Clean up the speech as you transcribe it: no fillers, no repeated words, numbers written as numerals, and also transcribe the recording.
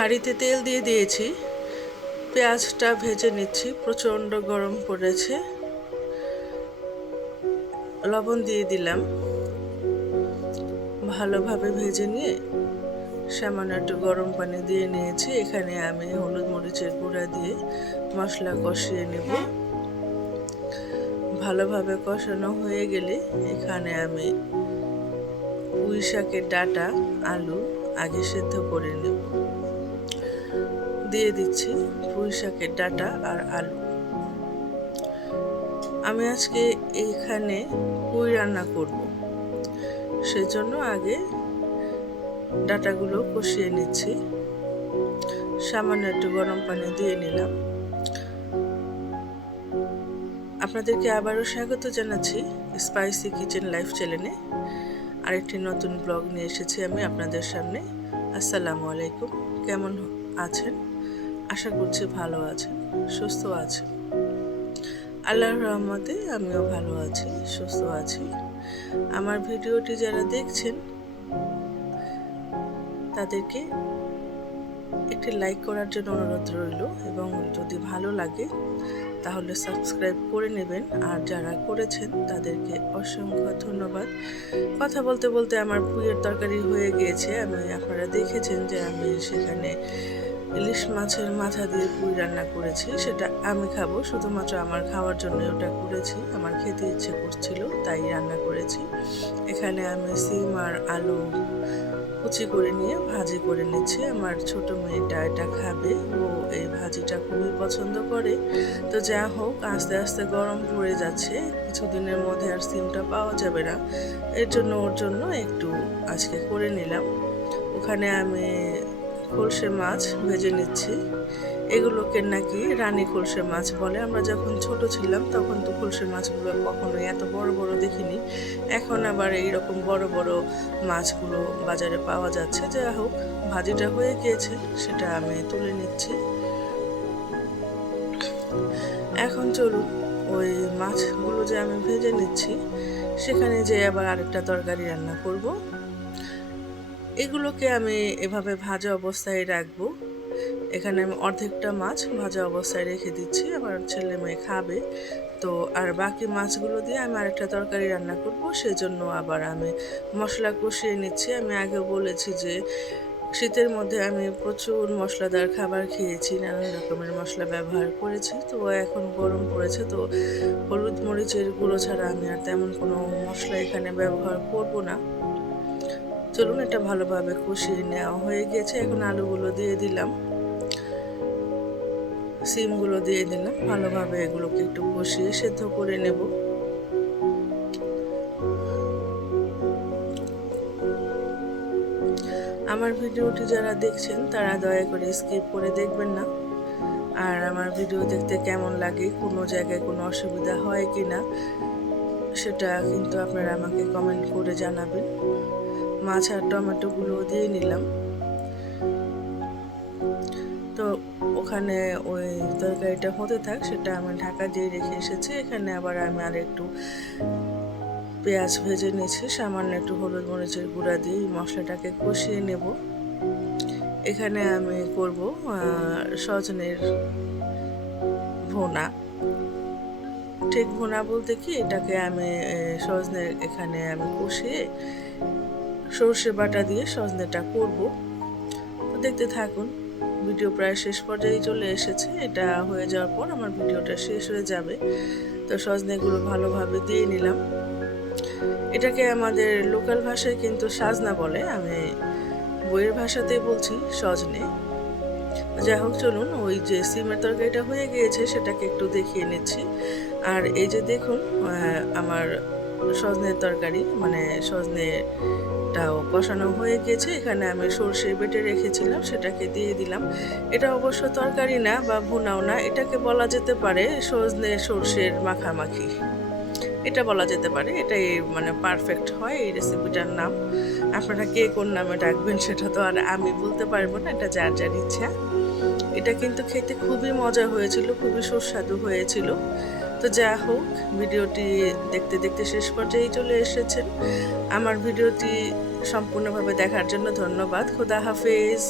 হাঁড়িতে তেল দিয়ে দিয়েছি, পেঁয়াজটা ভেজে নিচ্ছি। প্রচণ্ড গরম পড়েছে। লবণ দিয়ে দিলাম, ভালোভাবে ভেজে নিয়ে সামান্য একটু গরম পানি দিয়ে নিয়েছি। এখানে আমি হলুদ মরিচের গুঁড়া দিয়ে মশলা কষিয়ে নেব। ভালোভাবে কষানো হয়ে গেলে এখানে আমি পুঁই শাকের ডাঁটা, আলু আগে সেদ্ধ করে নেব। দিয়ে দিচ্ছি পুঁই শাকের ডাঁটা আর আলু। আমি আজকে এইখানে পুঁই রান্না করব, সেজন্য আগে ডাঁটাগুলো কষিয়ে নিচ্ছি। সামান্য একটু গরম পানি দিয়ে নিলাম। আপনাদেরকে আবারও স্বাগত জানাচ্ছি স্পাইসি কিচেন লাইফ চ্যানেলে। আরেকটি নতুন ব্লগ নিয়ে এসেছি আমি আপনাদের সামনে। আসসালামু আলাইকুম। কেমন আছেন? আশা করছি ভালো আছেন, সুস্থ আছেন। আল্লাহর রহমতে আমিও ভালো আছি, সুস্থ আছি। আমার ভিডিওটি যারা দেখছেন তাদেরকে একটি লাইক করার জন্য অনুরোধ রইল, এবং যদি ভালো লাগে তাহলে সাবস্ক্রাইব করে নেবেন। আর যারা করেছেন তাদেরকে অসংখ্য ধন্যবাদ। কথা বলতে বলতে আমার পুঁইয়ের তরকারি হয়ে গিয়েছে। আপনারা দেখেছেন যে আমি সেখানে ইলিশ মাছের মাথা দিয়ে পুঁই রান্না করেছি। সেটা আমি খাবো, শুধুমাত্র আমার খাওয়ার জন্য ওটা করেছি। আমার খেতে ইচ্ছে করছিল তাই রান্না করেছি। এখানে আমি সিম আর আলু কুচি করে নিয়ে ভাজি করে নিচ্ছি। আমার ছোট মেয়েটা এটা খাবে, ও এই ভাজিটা খুবই পছন্দ করে। তো যা হোক, আস্তে আস্তে গরম পড়ে যাচ্ছে, কিছুদিনের মধ্যে আর সিমটা পাওয়া যাবে না। এর জন্য ওর জন্য একটু আজকে করে নিলাম। ওখানে আমি খলসে মাছ ভেজে নিচ্ছি। এগুলোকে নাকি রানী খলসে মাছ বলে। আমরা যখন ছোট ছিলাম তখন তো খলসে মাছগুলো কখনোই এত বড় বড় দেখিনি। এখন আবার এইরকম বড় বড় মাছগুলো বাজারে পাওয়া যাচ্ছে। যা হোক, ভাজিটা হয়ে গিয়েছে, সেটা আমি তুলে নিচ্ছি। এখন চলুন ওই মাছগুলো যে আমি ভেজে নিচ্ছি সেখানে যে আবার আরেকটা তরকারি রান্না করব। এগুলোকে আমি এভাবে ভাজা অবস্থায় রাখবো। এখানে আমি অর্ধেকটা মাছ ভাজা অবস্থায় রেখে দিচ্ছি, আমার ছেলে মেয়ে খাবে তো। আর বাকি মাছগুলো দিয়ে আমি আরেকটা তরকারি রান্না করব, সেজন্য আবার আমি মশলা কষিয়ে নিচ্ছি। আমি আগে বলেছি যে শীতের মধ্যে আমি প্রচুর মশলাদার খাবার খেয়েছি, নানান রকমের মশলা ব্যবহার করেছি। তো এখন গরম পড়েছে, তো হলুদ মরিচের গুঁড়ো ছাড়া আমি আর তেমন কোনো মশলা এখানে ব্যবহার করব না। চলুন, এটা ভালোভাবে কষিয়ে নেওয়া হয়ে গেছে। এখন আলুগুলো দিয়ে দিলাম, সিমগুলো দিয়ে দিলাম। ভালোভাবে এগুলোকে একটু কষিয়ে সেদ্ধ করে নেব। আমার ভিডিওটি যারা দেখছেন তারা দয়া করে স্কিপ করে দেখবেন না। আর আমার ভিডিও দেখতে কেমন লাগে, কোনো জায়গায় কোনো অসুবিধা হয় কি না, সেটা কিন্তু আপনারা আমাকে কমেন্ট করে জানাবেন। মাছ আর টমেটোগুলো দিয়ে নিলাম। তো ওখানে ওই তরকারিটা হতে থাক, সেটা আমি ঢাকা দিয়ে রেখে এসেছি। এখানে আবার আমি আর একটু পেঁয়াজ ভেজে নিয়েছি, সামান্য একটু হলুদ মরিচের গুঁড়া দিয়ে মশলাটাকে কষিয়ে নেব। এখানে আমি করব সজনের ভুনা। ঠিক ভুনা বলতে কি, এটাকে আমি সজনে এখানে আমি কষিয়ে সর্ষে বাটা দিয়ে সজনেটা করব। তো দেখতে থাকুন, ভিডিও প্রায় শেষ পর্যায়ে চলে এসেছে। এটা হয়ে যাওয়ার পর আমার ভিডিওটা শেষ হয়ে যাবে। তো সজনেগুলো ভালোভাবে দিয়ে নিলাম। এটাকে আমাদের লোকাল ভাষায় কিন্তু সাজনা বলে, আমি বইয়ের ভাষাতেই বলছি সজনে। যাই হোক, চলুন ওই যে সিমের তরকারিটা হয়ে গিয়েছে সেটাকে একটু দেখিয়ে নিচ্ছি। আর এই যে দেখুন, আমার সজনের তরকারি মানে সজনেটাও কষানো হয়ে গিয়েছে। এখানে আমি সর্ষে বেটে রেখেছিলাম, সেটাকে দিয়ে দিলাম। এটা অবশ্য তরকারি না বা ভুনাও না, এটাকে বলা যেতে পারে সজনে সর্ষের মাখামাখি, এটা বলা যেতে পারে। এটাই মানে পারফেক্ট হয় এই রেসিপিটার নাম। আপনারা কে কোন নামে ডাকবেন সেটা তো আর আমি বলতে পারবো না, এটা যার যার ইচ্ছা। এটা কিন্তু খেতে খুবই মজা হয়েছিল, খুবই সুস্বাদু হয়েছিল। তো যা হোক, ভিডিওটি দেখতে দেখতে শেষ পর্যায়ে চলে এসেছেন। আমার ভিডিওটি সম্পূর্ণভাবে দেখার জন্য ধন্যবাদ। খোদা হাফেজ।